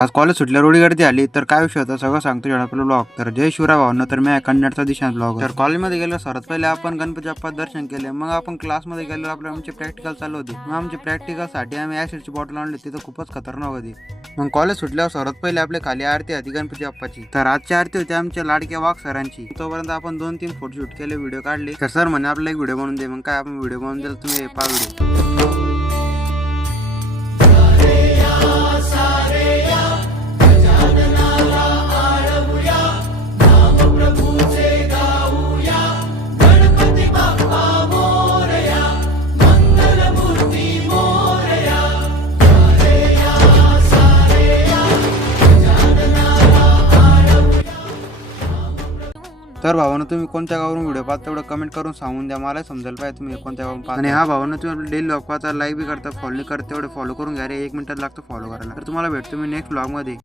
आज कॉलेज सुटल्या रोडी गर्दी आली तर काय विषय होता सगळं सांगतो आपलं ब्लॉग. तर जय शिवराय भावना. तर मी कन्नडचा दिशांत ब्लॉग. तर कॉलेजमध्ये गेलो सर्वात पहिले आपण गणपती बाप्पा दर्शन केले. मग आपण क्लासमध्ये गेलो, आपले आमचे प्रॅक्टिकल चालू होते. मग आमचे प्रॅक्टिकलसाठी आम्ही ऍसिडची बॉटल आणली, तिथं खूपच खतरनाक होती. मग कॉलेज सुटल्यावर सर्वात पहिले आपले खाली आरती होती गणपती बाप्पाची. तर आजची आरती होती आमच्या लाडक्या वाघ सरांची. तोपर्यंत आपण 2-3 फोटो शूट केले, व्हिडिओ काढले. तर सर म्हणे आपल्याला एक व्हिडिओ बनवून दे. मग काय आपण व्हिडिओ बनवून दिला, तुम्ही पहा व्हिडिओ. तर भावानं तुम्ही कोणत्या गावावरून व्हिडिओ पाहता तेवढं कमेंट करून सांगून द्या, मला समजायला पाहिजे तुम्ही कोणत्या गावावरून पाहता. आणि हा भावानं तुम्ही आपलं डेली ब्लॉग पाहता, लाईक बी करता, फॉलो करता, तेवढे फॉलो करून घ्या रे. 1 मिनिटात लागतं फॉलो करायला. तर तुम्हाला भेटतो मी नेक्स्ट ब्लॉग मध्ये.